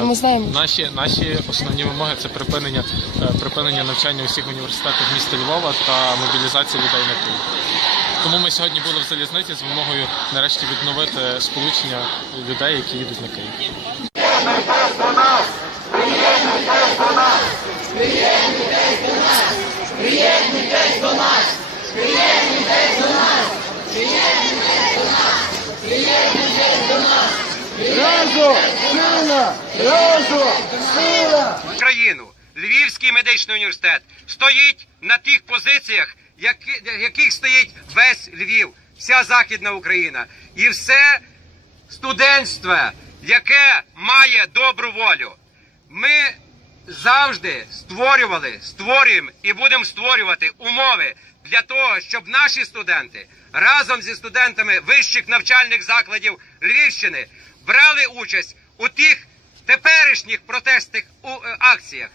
Ми знаємо наші наші основні вимоги це припинення е, припинення навчання усіх університетів міста Львова та мобілізація людей на Крим. Тому ми сьогодні були в залізниці з вимогою нарешті відновити сполучення людей, які їдуть на Київ. Приєднуйтесь Україну! Львівський медичний університет стоїть на тих позиціях, яких стоїть весь Львів, вся Західна Україна і все студентство, яке має добру волю. Ми завжди створювали, створюємо і будемо створювати умови для того, щоб наші студенти разом зі студентами вищих навчальних закладів Львівщини брали участь у тих теперішніх протестних е, акціях.